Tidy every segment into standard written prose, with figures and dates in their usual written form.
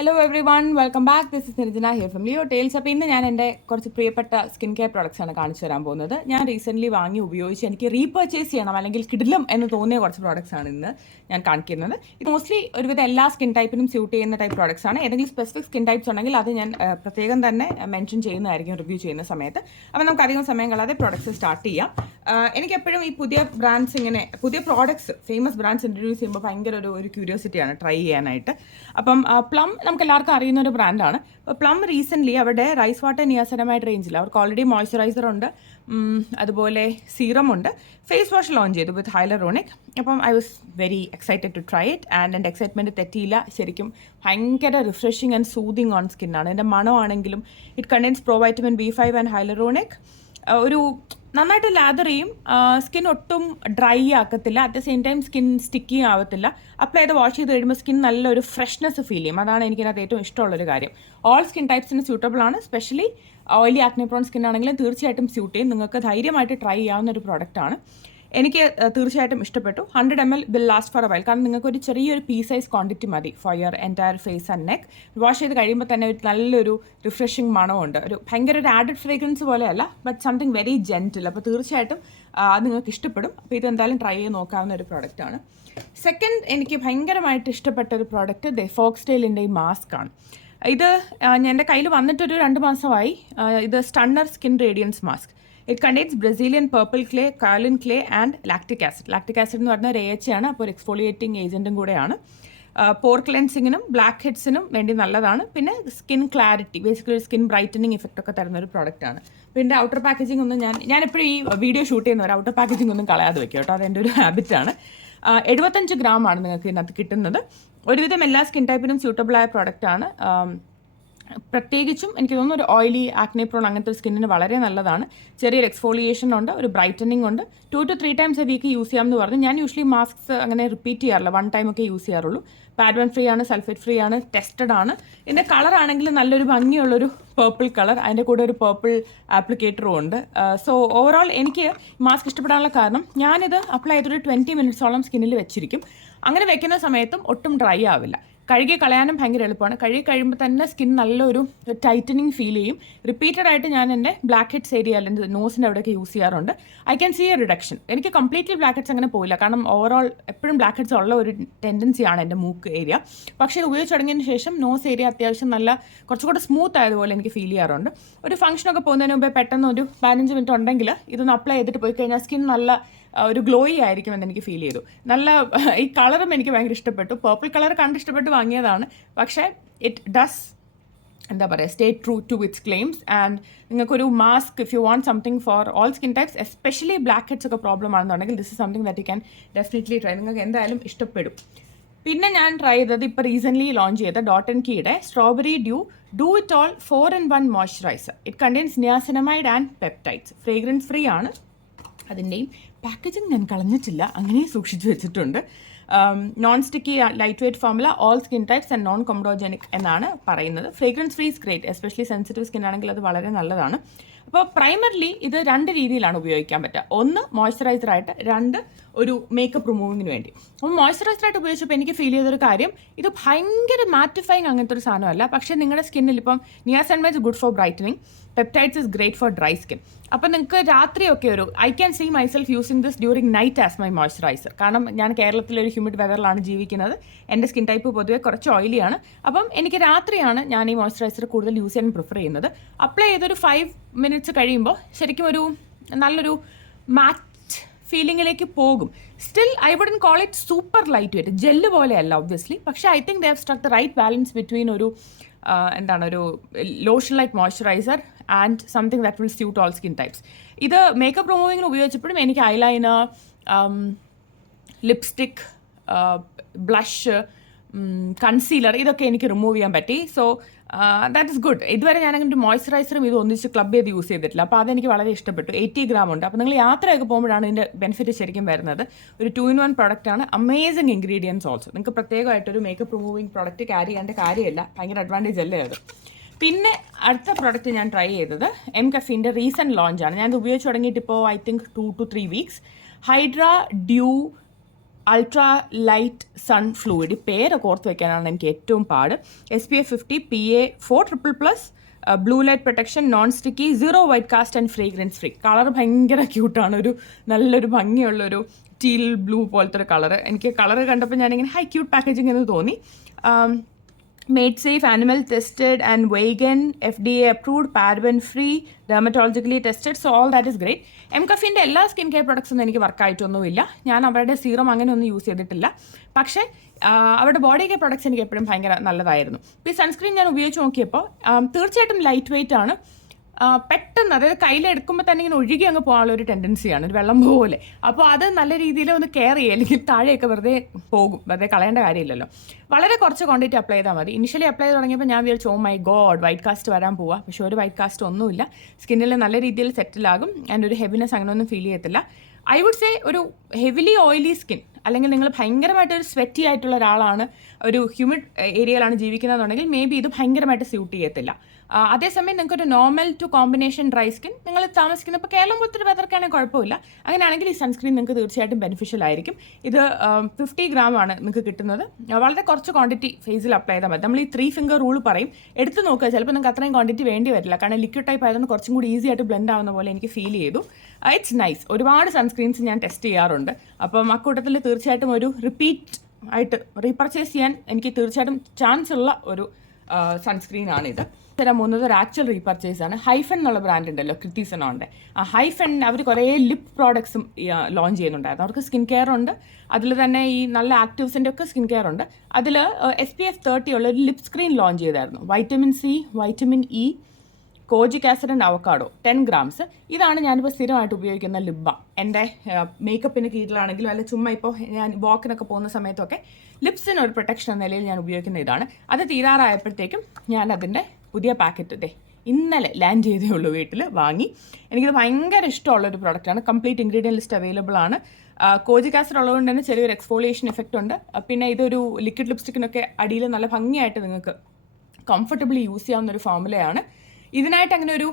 Hello every one welcome back. This is Niranjana here from Leo tales. അപ്പോൾ ഇന്ന് ഞാൻ എൻ്റെ കുറച്ച് പ്രിയപ്പെട്ട സ്കിൻ കെയർ പ്രോഡക്റ്റ്സ് ആണ് കാണിച്ചു തരാൻ പോകുന്നത്. ഞാൻ റീസെൻ്റ്ലി വാങ്ങി ഉപയോഗിച്ച് എനിക്ക് റീപർച്ചേസ് ചെയ്യണം അല്ലെങ്കിൽ കിടിലം എന്ന് തോന്നിയ കുറച്ച് പ്രോഡക്റ്റ്സ് ആണ് ഇന്ന് ഞാൻ കാണിക്കുന്നത്. ഇത് മോസ്റ്റ്ലി ഒരുവിധം എല്ലാ സ്കിൻ ടൈപ്പിനും സ്യൂട്ട് ചെയ്യുന്ന ടൈപ്പ് പ്രോഡക്റ്റ്സ് ആണ്. ഏതെങ്കിലും സ്പെസിഫിക് സ്കിൻ ടൈപ്സ് ഉണ്ടെങ്കിൽ അത് ഞാൻ പ്രത്യേകം തന്നെ മെൻഷൻ ചെയ്യുന്നതായിരിക്കും റിവ്യൂ ചെയ്യുന്ന സമയത്ത്. അപ്പോൾ നമുക്ക് അധികം സമയം കളയാതെ പ്രോഡക്റ്റ്സ് സ്റ്റാർട്ട് ചെയ്യാം. എനിക്കെപ്പോഴും ഈ പുതിയ ബ്രാൻഡ്സ് ഇങ്ങനെ പുതിയ പ്രോഡക്ട്സ് ഫേമസ് ബ്രാൻഡ്സ് ഇൻട്രൊഡ്യൂസ് ചെയ്യുമ്പോൾ ഭയങ്കര ഒരു ക്യൂരിയോസിറ്റിയാണ് ട്രൈ ചെയ്യാനായിട്ട്. അപ്പം പ്ലം നമുക്ക് എല്ലാവർക്കും അറിയുന്ന ഒരു ബ്രാൻഡാണ്. അപ്പോൾ പ്ലം റീസെൻ്റ്ലി അവരുടെ റൈസ് വാട്ടർ നിയാസനമൈഡ് റേഞ്ചിൽ അവർക്ക് ഓൾറെഡി മോയ്സ്ചറൈസർ ഉണ്ട്, അതുപോലെ സീറം ഉണ്ട്, ഫേസ് വാഷ് ലോഞ്ച് ചെയ്തു വിത്ത് ഹൈലറോണിക്. അപ്പം I was very excited to try it and എൻ്റെ എക്സൈറ്റ്മെൻറ്റ് തെറ്റിയില്ല. ശരിക്കും ഭയങ്കര റിഫ്രഷിങ് ആൻഡ് സൂതിങ് ഓൺ സ്കിന്നാണ്. എൻ്റെ മണമാണെങ്കിലും it contains provitamin B5 and hyaluronic. ഒരു നന്നായിട്ട് ലാദർ ചെയ്യും, സ്കിൻ ഒട്ടും ഡ്രൈ ആക്കത്തില്ല, at the same time skin sticky ആവത്തില്ല. അപ്ലൈ ചെയ്ത് വാഷ് ചെയ്ത് കഴിയുമ്പോൾ സ്കിൻ നല്ലൊരു ഫ്രഷ്നെസ് ഫീൽ ചെയ്യും. അതാണ് എനിക്കതിനകത്ത് ഏറ്റവും ഇഷ്ടമുള്ളൊരു കാര്യം. ഓൾ സ്കിൻ ടൈപ്സിന് സ്യൂട്ടബിൾ ആണ്. Specially oily acne prone skin ആണെങ്കിലും തീർച്ചയായിട്ടും സ്യൂട്ട് ചെയ്യും. നിങ്ങൾക്ക് ധൈര്യമായിട്ട് ട്രൈ ചെയ്യാവുന്ന ഒരു പ്രോഡക്റ്റാണ്. എനിക്ക് തീർച്ചയായിട്ടും ഇഷ്ടപ്പെട്ടു. 100 ml will last for a while. കാരണം നിങ്ങൾക്ക് ഒരു ചെറിയൊരു പീ സൈസ് ക്വാണ്ടിറ്റി മതി for your entire face and neck. Wash ചെയ്ത് കഴിയുമ്പോൾ തന്നെ ഒരു നല്ലൊരു റിഫ്രഷിങ് മണമുണ്ട്. ഭയങ്കര ഒരു ആഡഡ് ഫ്രേഗ്രൻസ് പോലെയല്ല, ബട്ട് സംതിങ് വെരി ജെൻറ്റിൽ. അപ്പോൾ തീർച്ചയായിട്ടും അത് നിങ്ങൾക്ക് ഇഷ്ടപ്പെടും. അപ്പോൾ ഇതെന്തായാലും ട്രൈ ചെയ്ത് നോക്കാവുന്ന ഒരു പ്രോഡക്റ്റാണ്. സെക്കൻഡ്, എനിക്ക് ഭയങ്കരമായിട്ട് ഇഷ്ടപ്പെട്ട ഒരു പ്രോഡക്റ്റ് ഫോക്സ്ടെയിലിൻ്റെ ഈ മാസ്ക് ആണ്. ഇത് എൻ്റെ കയ്യിൽ വന്നിട്ടൊരു 2 മാസമായി. ഇത് stunner skin radiance mask. It contains Brazilian purple clay, kaolin clay and lactic acid. Lactic acid എന്ന് പറഞ്ഞാൽ ഒരു AHA ആണ്, അപ്പോൾ ഒരു എക്സ്ഫോളിയേറ്റിംഗ് ഏജൻറ്റും കൂടെയാണ്. പോർ ക്ലെൻസിങ്ങിനും ബ്ലാക്ക് ഹെഡ്സിനും വേണ്ടി നല്ലതാണ്. പിന്നെ skin clarity, basically skin brightening effect ഒക്കെ തരുന്ന ഒരു പ്രോഡക്റ്റാണ്. പിന്നെ ഔട്ടർ പാക്കേജിംഗ് ഒന്നും ഞാൻ എപ്പോഴും ഈ വീഡിയോ ഷൂട്ട് ചെയ്യുന്നവർ ഔട്ടർ പാക്കേജിംഗ് ഒന്നും കളയാതെ വെക്കും കേട്ടോ, അതെൻ്റെ ഒരു ഹാബിറ്റാണ്. 75 ഗ്രാമാണ് നിങ്ങൾക്ക് ഇതിനകത്ത് കിട്ടുന്നത്. ഒരുവിധം എല്ലാ സ്കിൻ ടൈപ്പിനും സ്യൂട്ടബിളായ പ്രോഡക്റ്റാണ്. പ്രത്യേകിച്ചും എനിക്ക് തോന്നുന്നു ഒരു ഓയിലി ആക്നെ പ്രോൺ അങ്ങനത്തെ ഒരു സ്കിന്നിന് വളരെ നല്ലതാണ്. ചെറിയൊരു എക്സ്ഫോളിയേഷൻ ഉണ്ട്, ഒരു ബ്രൈറ്റനിങ് ഉണ്ട്. 2 to 3 times a week use ചെയ്യാമെന്ന് പറഞ്ഞു. ഞാൻ യൂഷ്വലി മാസ്ക്സ് അങ്ങനെ റിപ്പീറ്റ് ചെയ്യാറില്ല, 1 time ഒക്കെ യൂസ് ചെയ്യാറുള്ളൂ. പാഡ്വൻ ഫ്രീ ആണ്, സൾഫേറ്റ് ഫ്രീ ആണ്, ടെസ്റ്റഡ് ആണ്. ഇതിൻ്റെ കളർ ആണെങ്കിൽ നല്ലൊരു ഭംഗിയുള്ളൊരു പേർപ്പിൾ കളർ, അതിൻ്റെ കൂടെ ഒരു പേർപ്പിൾ ആപ്ലിക്കേറ്ററും ഉണ്ട്. സോ ഓവറോൾ എനിക്ക് മാസ്ക് ഇഷ്ടപ്പെടാനുള്ള കാരണം ഞാനിത് അപ്ലൈ ചെയ്തൊരു 20 minutesോളം സ്കിന്നിൽ വെച്ചിരിക്കും. അങ്ങനെ വെക്കുന്ന സമയത്തും ഒട്ടും ഡ്രൈ ആവില്ല. കഴുകി കളയാനും ഭയങ്കര എളുപ്പമാണ്. കഴുകി കഴിയുമ്പോൾ തന്നെ സ്കിൻ നല്ലൊരു ടൈറ്റനിങ് ഫീൽ ചെയ്യും. റിപ്പീറ്റഡ് ആയിട്ട് ഞാൻ എൻ്റെ ബ്ലാക്ക് ഹെഡ്സ് ഏരിയ അല്ലെങ്കിൽ നോസിൻ്റെ അവിടെയൊക്കെ യൂസ് ചെയ്യാറുണ്ട്. I can see a reduction. എനിക്ക് കംപ്ലീറ്റ്ലി ബ്ലാക്ക് ഹെഡ്സ് അങ്ങനെ പോയില്ല, കാരണം ഓവറോൾ എപ്പോഴും ബ്ലാക്ക് ഹെഡ്സ് ഉള്ള ഒരു ടെൻഡൻസിയാണ് എൻ്റെ മൂക്ക് ഏരിയ. പക്ഷേ ഉപയോഗിച്ച് തുടങ്ങിയതിന് ശേഷം നോസ് ഏരിയ അത്യാവശ്യം നല്ല കുറച്ചുകൂടെ സ്മൂത്ത് ആയതുപോലെ എനിക്ക് ഫീൽ ചെയ്യാറുണ്ട്. ഒരു ഫംഗ്ഷനൊക്കെ പോകുന്നതിന് മുമ്പേ പെട്ടെന്ന് ഒരു 15 minute ഉണ്ടെങ്കിൽ ഇതൊന്ന് അപ്ലൈ ചെയ്തിട്ട് പോയി കഴിഞ്ഞാൽ സ്കിൻ നല്ല ഒരു ഗ്ലോയി ആയിരിക്കും എന്ന് എനിക്ക് ഫീൽ ചെയ്തു. നല്ല ഈ കളറും എനിക്ക് ഭയങ്കര ഇഷ്ടപ്പെട്ടു. പേർപ്പിൾ കളർ കണ്ടിഷ്ടപ്പെട്ട് വാങ്ങിയതാണ്. പക്ഷേ ഇറ്റ് ഡസ് എന്താ പറയുക, stay true to its claims. And നിങ്ങൾക്കൊരു mask if you want something for all skin types, especially blackheads ഒക്കെ പ്രോബ്ലം ആണെന്നുണ്ടെങ്കിൽ this is something that you can definitely try. നിങ്ങൾക്ക് എന്തായാലും ഇഷ്ടപ്പെടും. പിന്നെ ഞാൻ ട്രൈ ചെയ്തത് ഇപ്പോൾ റീസെൻ്റ്ലി ലോഞ്ച് ചെയ്ത ഡോട്ട് ആൻഡ് കീയുടെ strawberry do it all 4-in-1 moisturiser. It contains niacinamide and peptides. Fragrance free ആണ്. അതിൻ്റെയും പാക്കേജിങ് ഞാൻ കളഞ്ഞിട്ടില്ല, അങ്ങനെ സൂക്ഷിച്ചു വെച്ചിട്ടുണ്ട്. Non sticky lightweight formula, all skin types and non comedogenic എന്നാണ് പറയുന്നത്. Fragrance free is great, especially sensitive skin ആണെങ്കിൽ അത് വളരെ നല്ലതാണ്. അപ്പോൾ പ്രൈമർലി ഇത് 2 രീതിയിലാണ് ഉപയോഗിക്കാൻ പറ്റുക. ഒന്ന് മോയ്സ്ചറൈസറായിട്ട്, 2 ഒരു മേക്കപ്പ് റിമൂവിങ്ങിന് വേണ്ടി. അപ്പോൾ മോയ്സ്ചറൈസറായിട്ട് ഉപയോഗിച്ചപ്പോൾ എനിക്ക് ഫീൽ ചെയ്തൊരു കാര്യം, ഇത് ഭയങ്കര മാറ്റിഫൈങ് അങ്ങനത്തെ ഒരു സാധനമല്ല. പക്ഷേ നിങ്ങളുടെ സ്കിന്നിൽ ഇപ്പം niacinamide good for brightening, peptides is great for dry skin. അപ്പോൾ നിങ്ങൾക്ക് രാത്രിയൊക്കെ I can see myself using this during night as my moisturiser. കാരണം ഞാൻ കേരളത്തിലൊരു ഹ്യൂമിഡ് വെതറിലാണ് ജീവിക്കുന്നത്. എൻ്റെ സ്കിൻ ടൈപ്പ് പൊതുവേ കുറച്ച് ഓയിലിയാണ്. അപ്പം എനിക്ക് രാത്രിയാണ് ഞാൻ ഈ മോയ്സ്ചറൈസർ കൂടുതൽ യൂസ് ചെയ്യാൻ പ്രിഫർ ചെയ്യുന്നത്. അപ്ലൈ ചെയ്തൊരു 5 minutes കഴിയുമ്പോൾ ശരിക്കും ഒരു നല്ലൊരു മാറ്റ് ഫീലിങ്ങിലേക്ക് പോകും. Still I wouldn't call it super lightweight, gel പോലെയല്ല ഒബ്വിയസ്ലി. പക്ഷേ I think they have struck the right balance between ഒരു ഒരു lotion like moisturiser and something that will suit all skin types. ഇത് makeup റിമൂവിങ്ങിന് ഉപയോഗിച്ചപ്പോഴും എനിക്ക് eyeliner, lipstick, blush, concealer ഇതൊക്കെ എനിക്ക് റിമൂവ് ചെയ്യാൻ പറ്റി. So that is good. ഇതുവരെ ഞാൻ അങ്ങനെ ഒരു മോയ്സ്ചറൈസറും ഇത് ഒന്നിച്ച് ക്ലബ് ചെയ്ത് യൂസ് ചെയ്തിട്ടില്ല. അപ്പോൾ അതെനിക്ക് വളരെ ഇഷ്ടപ്പെട്ടു. 80 gram ഉണ്ട്. അപ്പോൾ നിങ്ങൾ യാത്രയൊക്കെ പോകുമ്പോഴാണ് ഇതിൻ്റെ ബെനിഫിറ്റ് ശരിക്കും വരുന്നത്. ഒരു 2-in-1 പ്രോഡക്റ്റാണ്. Amazing ingredients also. നിങ്ങൾക്ക് പ്രത്യേകമായിട്ടൊരു മേക്കപ്പ് റിമൂവിങ് പ്രോഡക്റ്റ് ക്യാരി ചെയ്യേണ്ട കാര്യമില്ല. ഭയങ്കര അഡ്വാൻറ്റേജ് അല്ലേ അത്. പിന്നെ അടുത്ത പ്രോഡക്റ്റ് ഞാൻ ട്രൈ ചെയ്തത് എംകഫീൻ്റെ റീസെൻറ്റ് ലോഞ്ചാണ്. ഞാനത് ഉപയോഗിച്ച് തുടങ്ങിയിട്ട് ഇപ്പോൾ I think 2 to 3 weeks. Hydra dew ultra light sun fluid. ഈ പേരൊക്കെ ഓർത്ത് വയ്ക്കാനാണ് എനിക്ക് ഏറ്റവും പാട്. SPF 50 PA 4++, blue light protection, non sticky, 0 white cast and fragrance free. Colour ഭയങ്കര ക്യൂട്ടാണ്, ഒരു നല്ലൊരു ഭംഗിയുള്ളൊരു ടീൽ ബ്ലൂ പോലത്തെ ഒരു കളർ. എനിക്ക് കളർ കണ്ടപ്പോൾ ഞാനിങ്ങനെ ഹൈ ക്യൂട്ട് പാക്കേജിങ് എന്ന് തോന്നി. Made safe, animal tested and vegan, FDA approved, paraben free, dermatologically tested, so all that is great. എംകഫിൻ്റെ എല്ലാ സ്കിൻ കെയർ പ്രൊഡക്ട്സൊന്നും എനിക്ക് വർക്കായിട്ടൊന്നുമില്ല. ഞാൻ അവരുടെ സീറം അങ്ങനെ ഒന്നും യൂസ് ചെയ്തിട്ടില്ല. പക്ഷേ അവരുടെ ബോഡി കെയർ പ്രൊഡക്ട്സ് എനിക്ക് എപ്പോഴും ഭയങ്കര നല്ലതായിരുന്നു. ഇപ്പോൾ ഈ സൺസ്ക്രീൻ ഞാൻ ഉപയോഗിച്ച് നോക്കിയപ്പോൾ തീർച്ചയായിട്ടും ലൈറ്റ് വെയിറ്റ് ആണ്. പെട്ടെന്ന്, അതായത് കയ്യിലെടുക്കുമ്പോൾ തന്നെ ഇങ്ങനെ ഒഴുകി അങ്ങ് പോകാനുള്ള ഒരു ടെൻഡൻസിയാണ്, ഒരു വെള്ളം പോലെ. അപ്പോൾ അത് നല്ല രീതിയിൽ ഒന്ന് കെയർ ചെയ്യുക, അല്ലെങ്കിൽ താഴെയൊക്കെ വെറുതെ പോകും, വെറുതെ കളയേണ്ട കാര്യമില്ലല്ലോ. വളരെ കുറച്ച് ക്വാണ്ടിറ്റി അപ്ലൈ ചെയ്താൽ മതി. ഇനിഷ്യലി അപ്ലൈ ചെയ്ത് തുടങ്ങിയപ്പോൾ ഞാൻ വിചാരിച്ചു മൈ ഗോഡ് വൈറ്റ് കാസ്റ്റ് വരാൻ പോവുക. പക്ഷേ ഒരു വൈറ്റ് കാസ്റ്റ് ഒന്നുമില്ല. സ്കിന്നിൽ നല്ല രീതിയിൽ സെറ്റിലാകും ആൻഡ് ഒരു ഹെവിനെസ് അങ്ങനെയൊന്നും ഫീൽ ചെയ്യത്തില്ല. ഐ വുഡ് സേ ഒരു ഹെവിലി ഓയിലി സ്കിൻ, അല്ലെങ്കിൽ നിങ്ങൾ ഭയങ്കരമായിട്ടൊരു സ്വെറ്റി ആയിട്ടുള്ള ഒരാളാണ്, ഒരു ഹ്യൂമിഡ് ഏരിയയിലാണ് ജീവിക്കുന്നതെന്നുണ്ടെങ്കിൽ മേ ബി ഇത് ഭയങ്കരമായിട്ട് സ്യൂട്ട് ചെയ്യത്തില്ല. അതേസമയം നിങ്ങൾക്കൊരു normal to combination dry skin, നിങ്ങൾ താമസിക്കുന്ന ഇപ്പോൾ കേരളം പോലത്തെ ഒരു വെതർക്കാണെങ്കിൽ കുഴപ്പമില്ല. അങ്ങനെയാണെങ്കിൽ ഈ സൺസ്ക്രീൻ നിങ്ങൾക്ക് തീർച്ചയായിട്ടും ബെനിഫിഷ്യൽ ആയിരിക്കും. ഇത് 50 ഗ്രാമാണ് നിങ്ങൾക്ക് കിട്ടുന്നത്. വളരെ കുറച്ച് ക്വാണ്ടിറ്റി ഫേസിൽ അപ്ലൈ ചെയ്താൽ മതി. നമ്മൾ ഈ 3 ഫിംഗർ റൂൾ പറയും, എടുത്ത് നോക്കുക. ചിലപ്പോൾ നിങ്ങൾക്ക് അത്രയും ക്വാണ്ടിറ്റി വേണ്ടി വരില്ല, കാരണം ലിക്വിഡ് ടൈപ്പ് ആയതുകൊണ്ട് കുറച്ചും കൂടി ഈസി ആയിട്ട് ബ്ലെൻഡ് ആവുന്ന പോലെ എനിക്ക് ഫീൽ ചെയ്തു. It's nice. ഒരുപാട് സൺസ്ക്രീൻസ് ഞാൻ ടെസ്റ്റ് ചെയ്യാറുണ്ട്. അപ്പം അക്കൂട്ടത്തിൽ തീർച്ചയായിട്ടും ഒരു റിപ്പീറ്റ് ആയിട്ട് റീപർച്ചേസ് ചെയ്യാൻ എനിക്ക് തീർച്ചയായിട്ടും ചാൻസ് ഉള്ള ഒരു സൺസ്ക്രീനാണിത്. തരാൻ പോകുന്നത് ഒരു ആക്ച്വൽ റീപർച്ചേസ് ആണ്. ഹൈഫൻ എന്നുള്ള ബ്രാൻഡ് ഉണ്ടല്ലോ, കൃത്യസനോൻ്റെ. ആ ഹൈഫൻ അവർ കുറേ ലിപ് പ്രോഡക്ട്സും ലോഞ്ച് ചെയ്യുന്നുണ്ടായിരുന്നു. അവർക്ക് സ്കിൻ കെയർ ഉണ്ട്, അതിൽ തന്നെ ഈ നല്ല ആക്റ്റീവ്സിൻ്റെ ഒക്കെ സ്കിൻ കെയർ ഉണ്ട്. അതിൽ SPF 30 ഉള്ള ഒരു ലിപ് സ്ക്രീൻ ലോഞ്ച് ചെയ്തായിരുന്നു. Vitamin C, vitamin E, കോജിക് acid and avocado 10 grams. ഇതാണ് ഞാനിപ്പോൾ സ്ഥിരമായിട്ട് ഉപയോഗിക്കുന്ന ലിപ് ബാം. എൻ്റെ മേക്കപ്പിന് കീഴിലാണെങ്കിലും അല്ല ചുമ്മാ ഇപ്പോൾ ഞാൻ വാക്കിനൊക്കെ പോകുന്ന സമയത്തൊക്കെ ലിപ്സിന് ഒരു പ്രൊട്ടക്ഷൻ എന്ന നിലയിൽ ഞാൻ ഉപയോഗിക്കുന്ന ഇതാണ്. അത് തീരാറായപ്പോഴത്തേക്കും ഞാൻ അതിൻ്റെ പുതിയ പാക്കറ്റ് ഇന്നലെ ലാൻഡ് ചെയ്തേ ഉള്ളൂ, വീട്ടിൽ വാങ്ങി. എനിക്കിത് ഭയങ്കര ഇഷ്ടമുള്ളൊരു പ്രോഡക്റ്റാണ്. കംപ്ലീറ്റ് ഇൻഗ്രീഡിയൻറ്റ് ലിസ്റ്റ് അവൈലബിൾ ആണ്. കോജിക് ആസിഡ് ഉള്ളതുകൊണ്ട് തന്നെ ചെറിയൊരു എക്സ്ഫോളിയേഷൻ എഫക്റ്റ് ഉണ്ട്. പിന്നെ ഇതൊരു ലിക്വിഡ് ലിപ്സ്റ്റിക്കിനൊക്കെ അടിയിൽ നല്ല ഭംഗിയായിട്ട് നിങ്ങൾക്ക് കംഫർട്ടബിളി യൂസ് ചെയ്യാവുന്ന ഒരു ഫോമുലയാണ്. ഇതിനായിട്ട് അങ്ങനെ ഒരു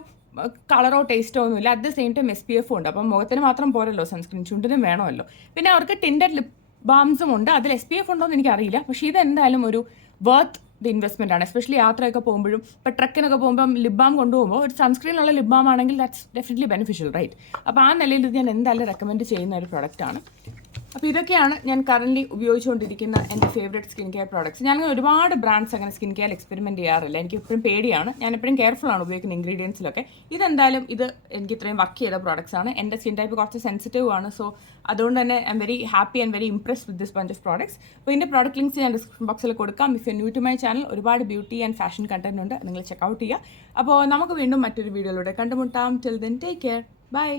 കളറോ ടേസ്റ്റോ ഒന്നുമില്ല. At the same time SPF ഉണ്ട്. അപ്പം മുഖത്തിന് മാത്രം പോരല്ലോ സൺസ്ക്രീൻ, ചുണ്ടിനും വേണമല്ലോ. പിന്നെ അവർക്ക് ടിൻഡഡ് ലിപ് ബാംസും ഉണ്ട്. അതിൽ SPF ഉണ്ടോ എന്ന് എനിക്കറിയില്ല, പക്ഷേ ഇതെന്തായാലും ഒരു വർത്ത് ദി ഇൻവെസ്റ്റ്മെൻ്റ് ആണ്. എസ്പെഷ്യലി യാത്രയൊക്കെ പോകുമ്പോഴും ഇപ്പോൾ ട്രക്കിനൊക്കെ പോകുമ്പം ലിപ് ബാം കൊണ്ടുപോകുമ്പോൾ ഒരു സൺസ്ക്രീനുള്ള ലിപ് ബാം ആണെങ്കിൽ ദാറ്റ്സ് ഡെഫിനറ്റ്ലി ബെനിഫിഷ്യൽ, റൈറ്റ്? അപ്പോൾ ആ നിലയിൽ ഇത് ഞാൻ എന്തായാലും റെക്കമെൻഡ് ചെയ്യുന്ന ഒരു പ്രൊഡക്റ്റാണ്. അപ്പോൾ ഇതൊക്കെയാണ് ഞാൻ കറൻ്റ്ലി ഉപയോഗിച്ചുകൊണ്ടിരിക്കുന്ന എൻ്റെ ഫേവറേറ്റ് സ്കിൻ കെയർ പ്രോഡക്ട്സ്. ഞാൻ ഒരുപാട് ബ്രാൻഡ്സ് അങ്ങനെ സ്കിൻ കെയർ എക്സ്പെരിമെൻറ്റ് ചെയ്യാറില്ല. എനിക്ക് എപ്പോഴും പേടിയാണ്. ഞാൻ എപ്പോഴും കെയർഫുള്ളാണ് ഉപയോഗിക്കുന്ന ഇൻഗ്രീഡിയൻസിലൊക്കെ. ഇതെന്തായാലും ഇത് എനിക്ക് ഇത്രയും വർക്ക് ചെയ്ത പ്രോഡക്ട്സ് ആണ്. എൻ്റെ സ്കിൻ ടൈപ്പ് കുറച്ച് സെൻസിറ്റീവ് ആണ്. സോ അതുകൊണ്ട് തന്നെ I'm very happy and very impressed with this bunch of products. അപ്പോൾ ഇതിൻ്റെ പ്രോഡക്റ്റ് ലിങ്ക്സ് ഞാൻ ഡിസ്ക്രിപ്ഷൻ ബോക്സിൽ കൊടുക്കാം. If you new to my channel, ഒരുപാട് ബ്യൂട്ടി ആൻഡ് ഫാഷൻ കണ്ടന്റ് ഉണ്ട്, നിങ്ങൾ ചെക്കൗട്ട് ചെയ്യുക. അപ്പോൾ നമുക്ക് വീണ്ടും മറ്റൊരു വീഡിയോയിലൂടെ കണ്ടുമുട്ടാം. Till then take care, by.